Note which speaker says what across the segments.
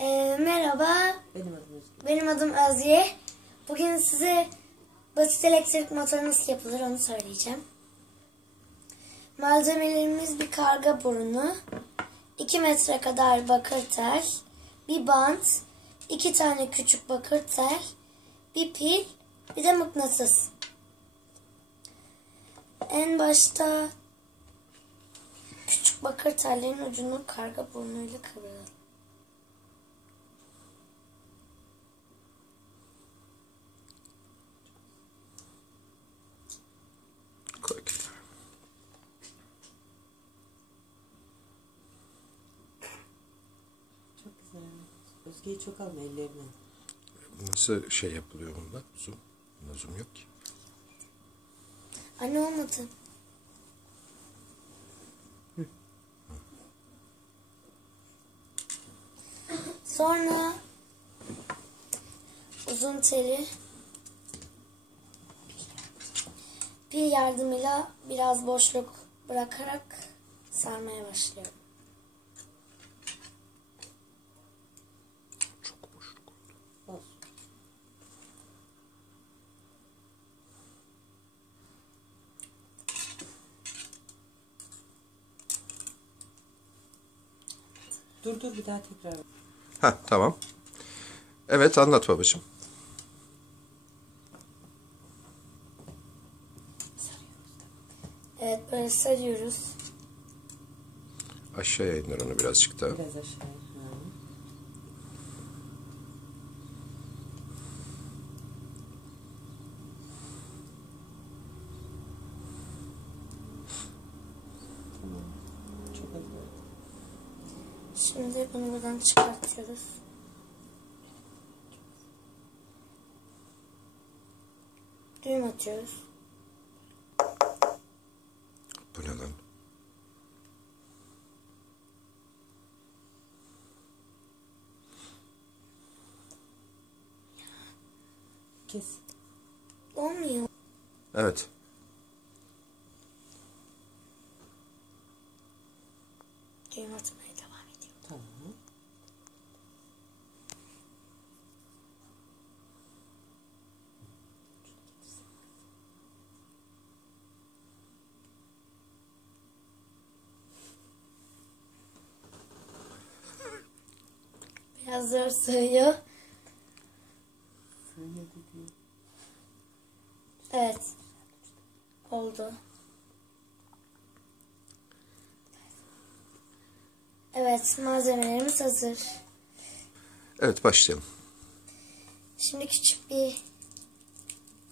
Speaker 1: Ee, merhaba,
Speaker 2: Benim adım Özgür.
Speaker 1: benim adım Özge. Bugün size basit elektrik motoru nasıl yapılır onu söyleyeceğim. Malzemelerimiz bir karga burnu, 2 metre kadar bakır tel, bir bant, 2 tane küçük bakır tel, bir pil, bir de mıknatıs. En başta küçük bakır tellerin ucunu karga burnuyla kıvıralım.
Speaker 2: Özge'yi çok alma ellerine.
Speaker 3: Nasıl şey yapılıyor bunda? Zoom. Bunda zoom yok ki.
Speaker 1: Anne olmadı. Sonra uzun teli bir yardımıyla biraz boşluk bırakarak sarmaya başlıyorum.
Speaker 2: Dur dur bir daha tekrar.
Speaker 3: Ha tamam. Evet anlat babacığım.
Speaker 1: Evet böyle sarıyoruz.
Speaker 3: Aşağıya indir onu birazcık daha.
Speaker 2: Biraz aşağıya. Ha. Tamam. Çok az oldu.
Speaker 1: Şimdi bunu buradan çıkartıyoruz. Düğüm atıyoruz.
Speaker 3: Bu ne lan?
Speaker 2: Kes.
Speaker 1: Olmuyor.
Speaker 3: Evet.
Speaker 1: Düğüm atmaya devam ediyor.
Speaker 2: Tamam. Söyle dedi.
Speaker 1: Evet. Oldu. Evet malzemelerimiz hazır.
Speaker 3: Evet başlayalım.
Speaker 1: Şimdi küçük bir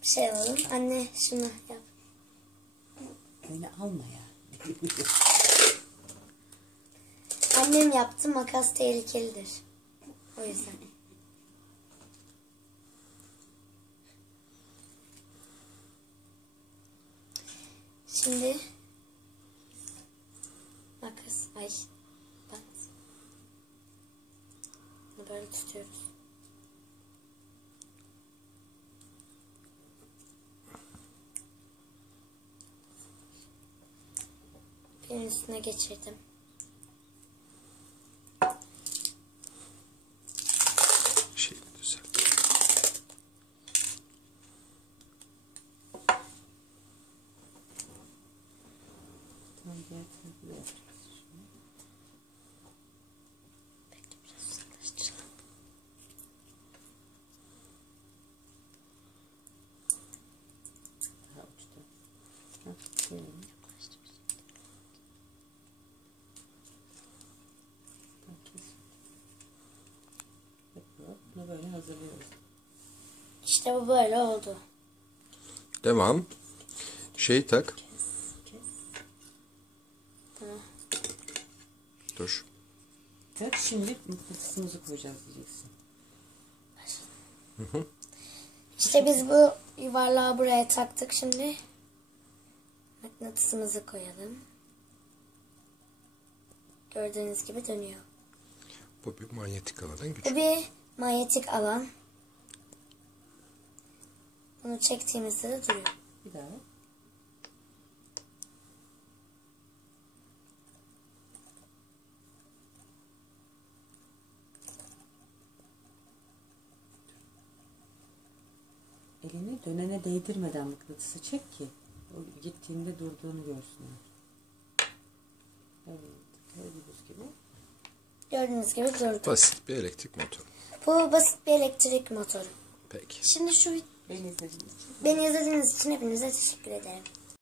Speaker 1: şey alalım. Anne şunu yap.
Speaker 2: Beni alma ya.
Speaker 1: Annem yaptı makas tehlikelidir. O yüzden. Şimdi makas ay bant. Bunu böyle tutuyoruz. Benim üstüne geçirdim.
Speaker 3: Şey güzel.
Speaker 2: Tamam diğer tarafı da yapacağız şimdi.
Speaker 1: Bekle biraz uzaklaştıralım.
Speaker 2: Daha uçta. Ha. Bunu böyle hazırlıyoruz.
Speaker 1: İşte bu böyle oldu.
Speaker 3: Devam. Şey tak.
Speaker 2: Kes.
Speaker 1: Tamam.
Speaker 3: Dur.
Speaker 2: Tak şimdi mıknatısımızı koyacağız diyeceksin.
Speaker 1: İşte biz bu yuvarlağı buraya taktık şimdi. Mıknatısımızı koyalım. Gördüğünüz gibi dönüyor.
Speaker 3: Bu bir manyetik alanın
Speaker 1: Bu
Speaker 3: gücü.
Speaker 1: bir manyetik alan. Bunu çektiğimizde de duruyor.
Speaker 2: Bir daha. Elini dönene değdirmeden mıknatısı çek ki o gittiğinde durduğunu görsünler. Evet. Gördüğünüz gibi.
Speaker 1: Gördüğünüz gibi durdu.
Speaker 3: Basit bir elektrik motoru.
Speaker 1: Bu basit bir elektrik motoru.
Speaker 3: Peki.
Speaker 1: Şimdi şu
Speaker 2: Beni izlediğiniz için
Speaker 1: beni izlediğiniz için hepinize teşekkür ederim.